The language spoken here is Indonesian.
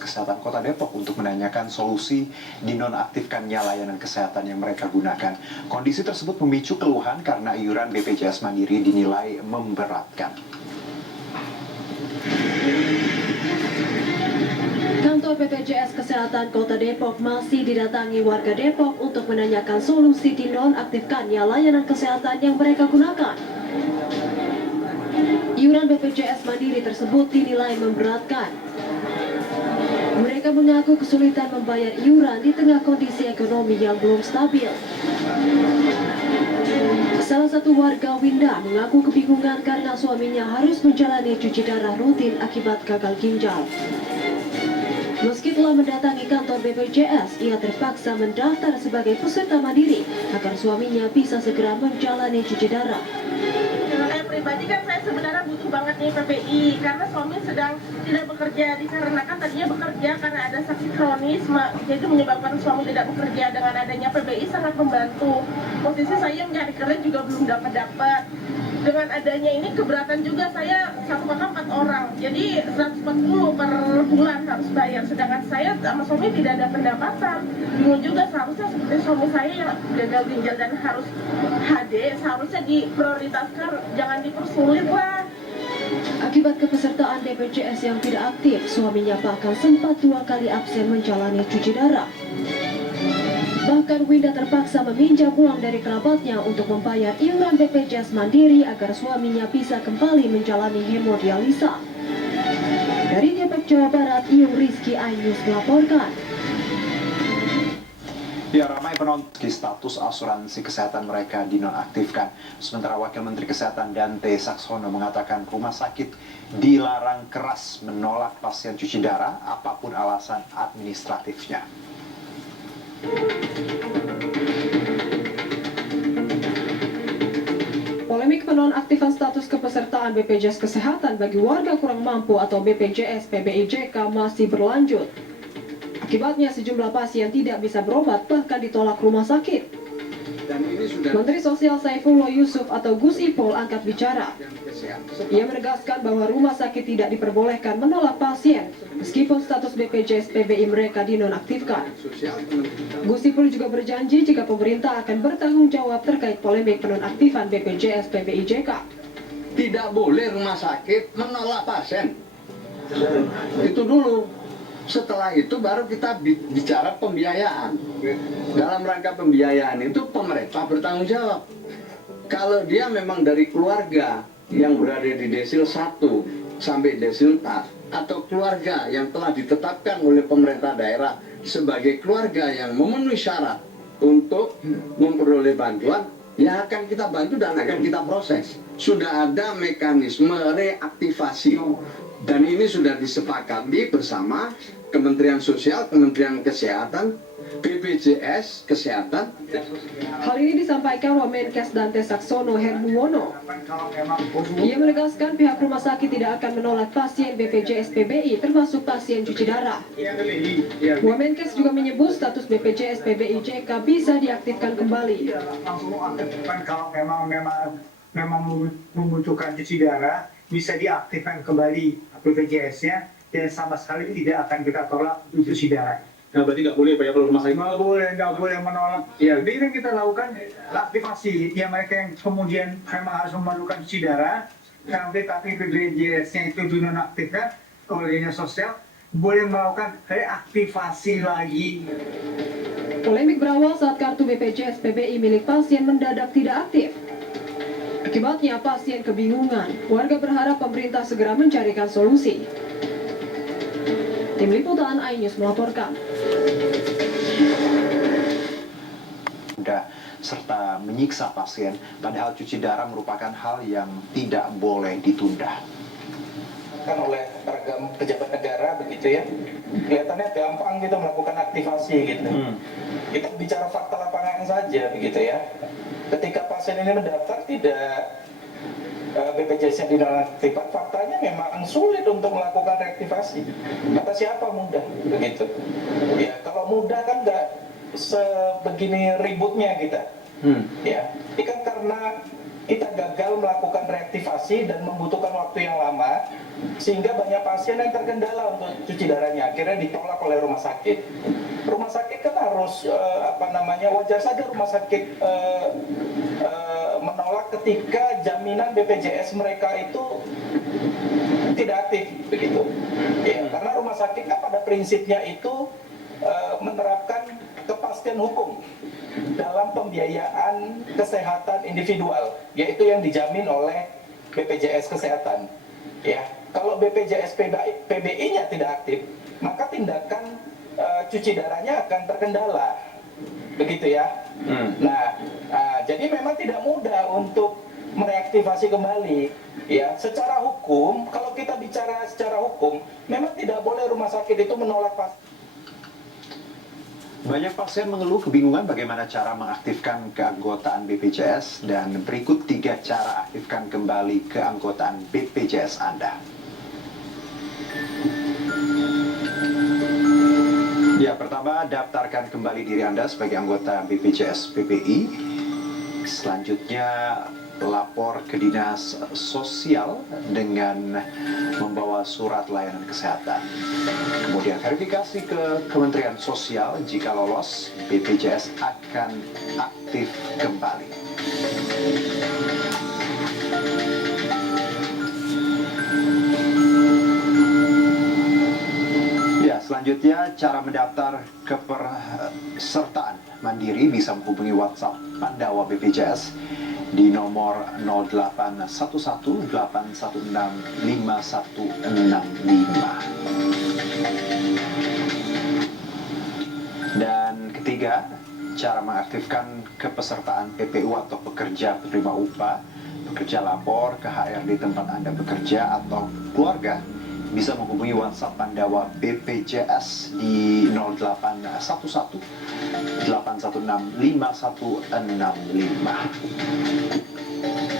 Kesehatan Kota Depok untuk menanyakan solusi dinonaktifkannya layanan kesehatan yang mereka gunakan. Kondisi tersebut memicu keluhan karena iuran BPJS Mandiri dinilai memberatkan. Kantor BPJS Kesehatan Kota Depok masih didatangi warga Depok untuk menanyakan solusi dinonaktifkannya layanan kesehatan yang mereka gunakan. Iuran BPJS Mandiri tersebut dinilai memberatkan. Mereka mengaku kesulitan membayar iuran di tengah kondisi ekonomi yang belum stabil. Salah satu warga Winda mengaku kebingungan karena suaminya harus menjalani cuci darah rutin akibat gagal ginjal. Meski telah mendatangi kantor BPJS, ia terpaksa mendaftar sebagai peserta mandiri agar suaminya bisa segera menjalani cuci darah. Saya pribadi kan saya sebenarnya butuh banget nih PPI karena suami sedang tidak bekerja dikarenakan tadinya bekerja karena ada sakit kronis, jadi menyebabkan suami tidak bekerja. Dengan adanya PPI sangat membantu. Posisi saya mencari kerja juga belum dapat. Dengan adanya ini keberatan juga, saya satu kakak 4 orang, jadi 140 per bulan harus bayar, sedangkan saya sama suami tidak ada pendapatan. Bingung juga, seharusnya seperti suami saya yang gagal ginjal dan harus HD, seharusnya diprioritaskan, jangan dipersulit lah. Akibat kepesertaan BPJS yang tidak aktif, suaminya bahkan sempat 2 kali absen menjalani cuci darah. Bahkan Winda terpaksa meminjam uang dari kerabatnya untuk membayar iuran BPJS Mandiri agar suaminya bisa kembali menjalani hemodialisa. Dari Depok, Jawa Barat, Iung Rizky Ainus melaporkan. Ya, ramai penonton status asuransi kesehatan mereka dinonaktifkan. Sementara Wakil Menteri Kesehatan Dante Saxono mengatakan rumah sakit dilarang keras menolak pasien cuci darah apapun alasan administratifnya. Polemik penonaktifan status kepesertaan BPJS Kesehatan bagi warga kurang mampu atau BPJS PBIJK masih berlanjut. Akibatnya sejumlah pasien tidak bisa berobat bahkan ditolak rumah sakit. Menteri Sosial Saifullah Yusuf atau Gus Ipul angkat bicara. Ia menegaskan bahwa rumah sakit tidak diperbolehkan menolak pasien meskipun status BPJS PBI mereka dinonaktifkan. Gus Ipul juga berjanji jika pemerintah akan bertanggung jawab terkait polemik penonaktifan BPJS PBIJK. Tidak boleh rumah sakit menolak pasien. Itu dulu. Setelah itu baru kita bicara pembiayaan. Dalam rangka pembiayaan itu pemerintah bertanggung jawab. Kalau dia memang dari keluarga yang berada di desil 1 sampai desil 4 atau keluarga yang telah ditetapkan oleh pemerintah daerah sebagai keluarga yang memenuhi syarat untuk memperoleh bantuan, ya akan kita bantu dan akan kita proses. Sudah ada mekanisme reaktivasi dan ini sudah disepakati bersama Kementerian Sosial, Kementerian Kesehatan, BPJS Kesehatan. Hal ini disampaikan Wamenkes Dante Saxono Hermuwono. Ia menegaskan pihak rumah sakit tidak akan menolak pasien BPJS PBI termasuk pasien cuci darah. Wamenkes juga menyebut status BPJS PBI JK bisa diaktifkan kembali. Langsung aktifkan kalau memang membutuhkan cuci darah, bisa diaktifkan kembali BPJS-nya. Dan sama sekali tidak akan kita tolak untuk cuci darah. Nah, berarti nggak boleh Pak ya kalau rumah sakit? Nggak boleh menolak. Ya, jadi yang kita lakukan aktivasi. Ya mereka yang kemudian memang harus memerlukan cuci darah, tapi BPJS-nya itu dinonaktifkan oleh Dinas Sosial, boleh melakukan reaktivasi lagi. Polemik berawal saat kartu BPJS PBI milik pasien mendadak tidak aktif. Akibatnya pasien kebingungan. Warga berharap pemerintah segera mencarikan solusi. Tim Liputan iNews melaporkan. Serta menyiksa pasien, padahal cuci darah merupakan hal yang tidak boleh ditunda. Kan oleh beragam pejabat negara begitu ya, kelihatannya gampang gitu melakukan aktivasi gitu. Kita bicara fakta lapangan saja begitu ya. Ketika pasien ini mendaftar tidak BPJS yang dinonaktifkan, faktanya memang sulit untuk melakukan reaktivasi. Kata siapa mudah begitu? Ya kalau mudah kan nggak sebegini ributnya kita. Ya, ini kan karena kita gagal melakukan reaktivasi dan membutuhkan waktu yang lama, sehingga banyak pasien yang terkendala untuk cuci darahnya, akhirnya ditolak oleh rumah sakit. Rumah sakit kan harus wajar saja rumah sakit menolak ketika jaminan BPJS mereka itu tidak aktif, begitu. Ya, karena rumah sakit kan pada prinsipnya itu menerapkan kepastian hukum dalam pembiayaan kesehatan individual, yaitu yang dijamin oleh BPJS Kesehatan. Ya, kalau BPJS PBI-nya tidak aktif, maka tindakan cuci darahnya akan terkendala, begitu ya. Nah, jadi memang tidak mudah untuk mereaktivasi kembali. Ya, secara hukum, kalau kita bicara secara hukum, memang tidak boleh rumah sakit itu menolak pasien. Banyak pasien mengeluh kebingungan bagaimana cara mengaktifkan keanggotaan BPJS, dan berikut 3 cara aktifkan kembali keanggotaan BPJS Anda. Ya, pertama, daftarkan kembali diri Anda sebagai anggota BPJS PBI. Selanjutnya, lapor ke dinas sosial dengan membawa surat layanan kesehatan. Kemudian verifikasi ke Kementerian Sosial. Jika lolos, BPJS akan aktif kembali. Ya, selanjutnya cara mendaftar kepesertaan mandiri bisa menghubungi WhatsApp Pandawa BPJS di nomor 081181165165. Dan ketiga, cara mengaktifkan kepesertaan PPU atau pekerja penerima upah. Pekerja lapor ke HRD tempat Anda bekerja atau keluarga bisa menghubungi WhatsApp Pandawa BPJS di 081181165165.